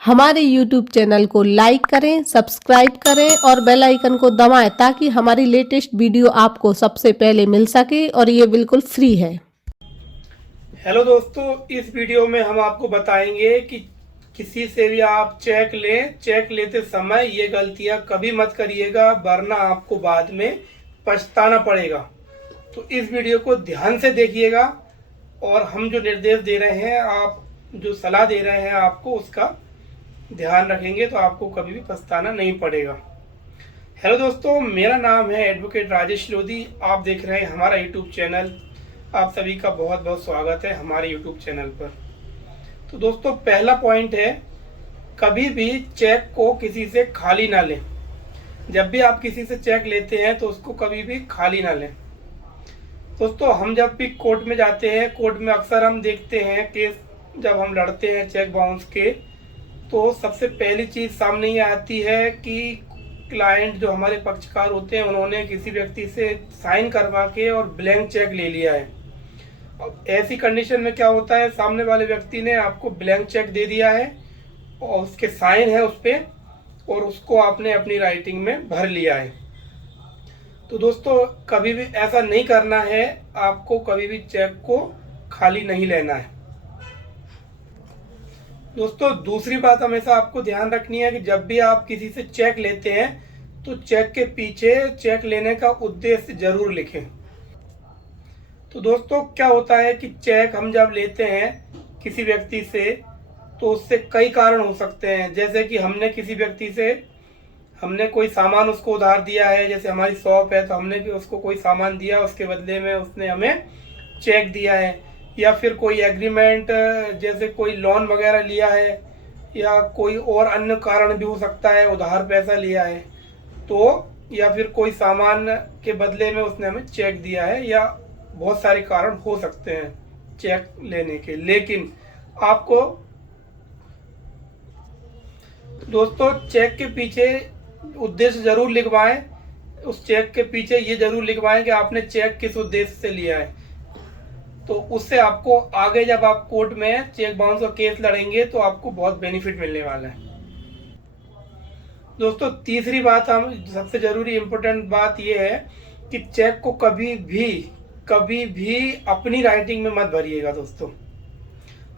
हमारे YouTube channel को like करें, सब्सक्राइब करें और बेल आइकन को दबाएं ताकि हमारी लेटेस्ट वीडियो आपको सबसे पहले मिल सके और ये बिल्कुल फ्री है। हेलो दोस्तों, इस वीडियो में हम आपको बताएंगे कि किसी से भी आप चेक लें, चेक लेते समय ये गलतियां कभी मत करिएगा, वरना आपको बाद में पछताना पड़ेगा। तो इस वीडियो को ध्यान से देखिएगा और हम जो निर्देश दे रहे हैं, आप जो सलाह दे रहे हैं आपको, उसका ध्यान रखेंगे तो आपको कभी भी पछताना नहीं पड़ेगा। हेलो दोस्तों, मेरा नाम है एडवोकेट राजेश लोधी। आप देख रहे हैं हमारा यूट्यूब चैनल। आप सभी का बहुत बहुत स्वागत है हमारे यूट्यूब चैनल पर। तो दोस्तों, पहला पॉइंट है, कभी भी चेक को किसी से खाली ना लें। जब भी आप किसी से चेक लेते हैं तो उसको कभी भी खाली ना लें। दोस्तों, हम जब भी कोर्ट में जाते हैं, कोर्ट में अक्सर हम देखते हैं केस जब हम लड़ते हैं चेक बाउंस के, तो सबसे पहली चीज़ सामने ये आती है कि क्लाइंट जो हमारे पक्षकार होते हैं, उन्होंने किसी व्यक्ति से साइन करवा के और ब्लैंक चेक ले लिया है। अब ऐसी कंडीशन में क्या होता है, सामने वाले व्यक्ति ने आपको ब्लैंक चेक दे दिया है और उसके साइन है उस पर, और उसको आपने अपनी राइटिंग में भर लिया है। तो दोस्तों, कभी भी ऐसा नहीं करना है। आपको कभी भी चेक को खाली नहीं लेना है। दोस्तों, दूसरी बात हमेशा आपको ध्यान रखनी है कि जब भी आप किसी से चेक लेते हैं तो चेक के पीछे चेक लेने का उद्देश्य जरूर लिखें। तो दोस्तों, क्या होता है कि चेक हम जब लेते हैं किसी व्यक्ति से, तो उससे कई कारण हो सकते हैं। जैसे कि हमने कोई सामान उसको उधार दिया है, जैसे हमारी शॉप है तो हमने भी उसको कोई सामान दिया, उसके बदले में उसने हमें चेक दिया है। या फिर कोई एग्रीमेंट, जैसे कोई लोन वगैरह लिया है, या कोई और अन्य कारण भी हो सकता है, उधार पैसा लिया है तो, या फिर कोई सामान के बदले में उसने हमें चेक दिया है, या बहुत सारे कारण हो सकते हैं चेक लेने के। लेकिन आपको दोस्तों चेक के पीछे उद्देश्य जरूर लिखवाएं। उस चेक के पीछे ये जरूर लिखवाएं कि आपने चेक किस उद्देश्य से लिया है। तो उससे आपको आगे जब आप कोर्ट में चेक बाउंस का केस लड़ेंगे तो आपको बहुत बेनिफिट मिलने वाला है। दोस्तों, तीसरी बात, हम सबसे जरूरी इम्पोर्टेंट बात यह है कि चेक को कभी भी अपनी राइटिंग में मत भरिएगा। दोस्तों,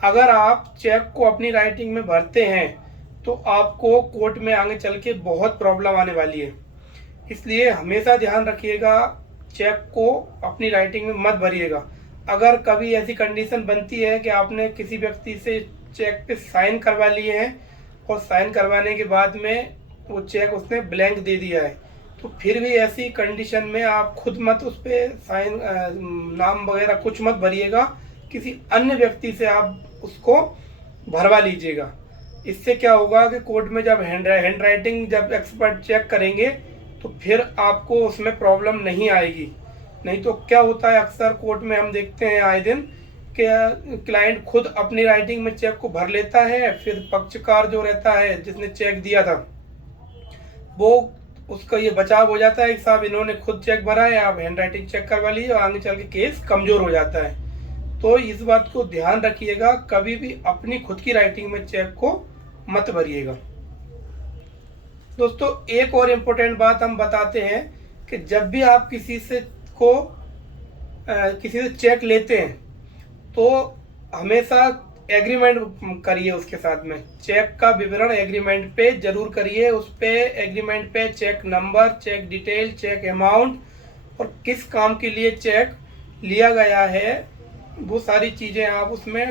अगर आप चेक को अपनी राइटिंग में भरते हैं तो आपको कोर्ट में आगे चल के बहुत प्रॉब्लम आने वाली है। इसलिए हमेशा ध्यान रखिएगा, चेक को अपनी राइटिंग में मत भरिएगा। अगर कभी ऐसी कंडीशन बनती है कि आपने किसी व्यक्ति से चेक पे साइन करवा लिए हैं और साइन करवाने के बाद में वो चेक उसने ब्लैंक दे दिया है, तो फिर भी ऐसी कंडीशन में आप खुद मत उस पर साइन, नाम वगैरह कुछ मत भरिएगा। किसी अन्य व्यक्ति से आप उसको भरवा लीजिएगा। इससे क्या होगा कि कोर्ट में जब हैंड राइटिंग जब एक्सपर्ट चेक करेंगे तो फिर आपको उसमें प्रॉब्लम नहीं आएगी। नहीं तो क्या होता है, अक्सर कोर्ट में हम देखते हैं आए दिन कि क्लाइंट खुद अपनी राइटिंग में चेक को भर लेता है, फिर पक्षकार जो रहता है जिसने चेक दिया था, वो उसका ये बचाव हो जाता है कि साहब इन्होंने खुद चेक भरा है, आप हैंड राइटिंग चेक करवा लीजिए, और आगे चल के केस कमजोर हो जाता है। तो इस बात को ध्यान रखिएगा, कभी भी अपनी खुद की राइटिंग में चेक को मत भरिएगा। दोस्तों, एक और इम्पोर्टेंट बात हम बताते हैं कि जब भी आप किसी से चेक लेते हैं तो हमेशा एग्रीमेंट करिए उसके साथ में। चेक का विवरण एग्रीमेंट पे जरूर करिए। उस पे एग्रीमेंट पे check number, check detail, check amount और किस काम के लिए चेक लिया गया है, वो सारी चीज़ें आप उसमें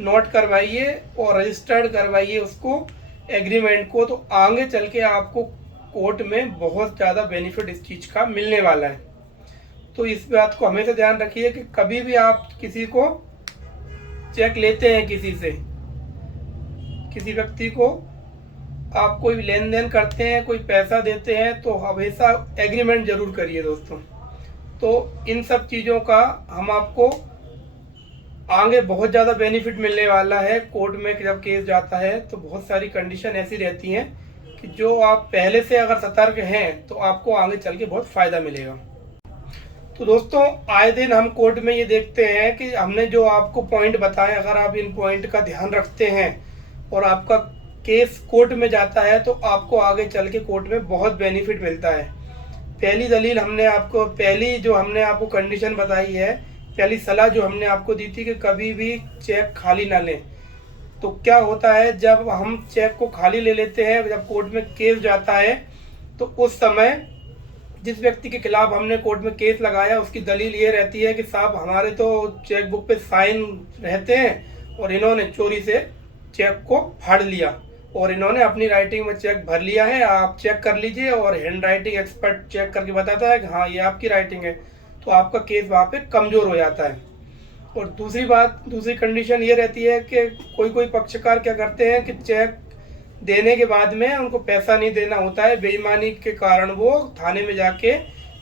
नोट करवाइए और रजिस्टर्ड करवाइए उसको, एग्रीमेंट को। तो आगे चल के आपको कोर्ट में बहुत ज़्यादा बेनिफिट इस चीज़ का मिलने वाला है। तो इस बात को हमेशा ध्यान रखिए कि कभी भी आप किसी को चेक लेते हैं, किसी व्यक्ति को आप कोई लेन देन करते हैं, कोई पैसा देते हैं, तो हमेशा एग्रीमेंट जरूर करिए दोस्तों। तो इन सब चीज़ों का हम आपको आगे बहुत ज़्यादा बेनिफिट मिलने वाला है। कोर्ट में जब केस जाता है तो बहुत सारी कंडीशन ऐसी रहती हैं कि जो आप पहले से अगर सतर्क हैं तो आपको आगे चल के बहुत फ़ायदा मिलेगा। तो दोस्तों, आए दिन हम कोर्ट में ये देखते हैं कि हमने जो आपको पॉइंट बताए, अगर आप इन पॉइंट का ध्यान रखते हैं और आपका केस कोर्ट में जाता है तो आपको आगे चल के कोर्ट में बहुत बेनिफिट मिलता है। पहली दलील हमने आपको हमने आपको कंडीशन बताई है, पहली सलाह जो हमने आपको दी थी कि कभी भी चेक खाली ना लें। तो क्या होता है, जब हम चेक को खाली ले लेते हैं, जब कोर्ट में केस जाता है, तो उस समय जिस व्यक्ति के खिलाफ हमने कोर्ट में केस लगाया उसकी दलील ये रहती है कि साहब हमारे तो चेक बुक पे साइन रहते हैं और इन्होंने चोरी से चेक को फाड़ लिया और इन्होंने अपनी राइटिंग में चेक भर लिया है, आप चेक कर लीजिए। और हैंड राइटिंग एक्सपर्ट चेक करके बताता है कि हाँ ये आपकी राइटिंग है, तो आपका केस वहाँ पे कमज़ोर हो जाता है। और दूसरी कंडीशन ये रहती है कि कोई पक्षकार क्या करते हैं कि चेक देने के बाद में उनको पैसा नहीं देना होता है, बेईमानी के कारण वो थाने में जाके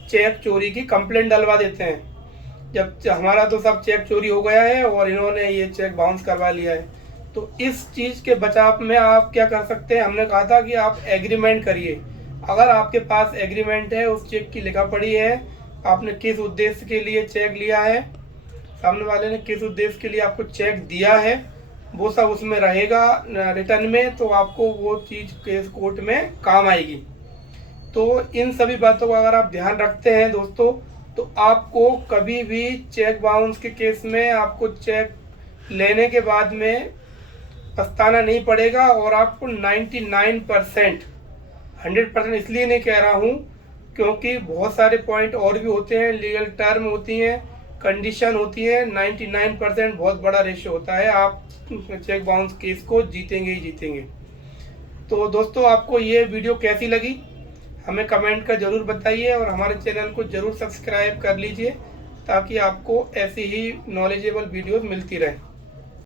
चेक चोरी की कंप्लेंट डलवा देते हैं। जब हमारा तो सब चेक चोरी हो गया है और इन्होंने ये चेक बाउंस करवा लिया है। तो इस चीज़ के बचाव में आप क्या कर सकते हैं, हमने कहा था कि आप एग्रीमेंट करिए। अगर आपके पास एग्रीमेंट है, उस चेक की लिखा पढ़ी है, आपने किस उद्देश्य के लिए चेक लिया है, सामने वाले ने किस उद्देश्य के लिए आपको चेक दिया है, वो सब उसमें रहेगा रिटर्न में, तो आपको वो चीज़ केस कोर्ट में काम आएगी। तो इन सभी बातों को अगर आप ध्यान रखते हैं दोस्तों, तो आपको कभी भी चेक बाउंस के केस में आपको चेक लेने के बाद में पछताना नहीं पड़ेगा। और आपको 99% 100% इसलिए नहीं कह रहा हूँ क्योंकि बहुत सारे पॉइंट और भी होते हैं, लीगल टर्म होती हैं, कंडीशन होती है। 99% बहुत बड़ा रेशियो होता है, आप चेक बाउंस केस को जीतेंगे ही जीतेंगे। तो दोस्तों आपको ये वीडियो कैसी लगी हमें कमेंट कर ज़रूर बताइए और हमारे चैनल को ज़रूर सब्सक्राइब कर लीजिए ताकि आपको ऐसी ही नॉलेजेबल वीडियोस मिलती रहे।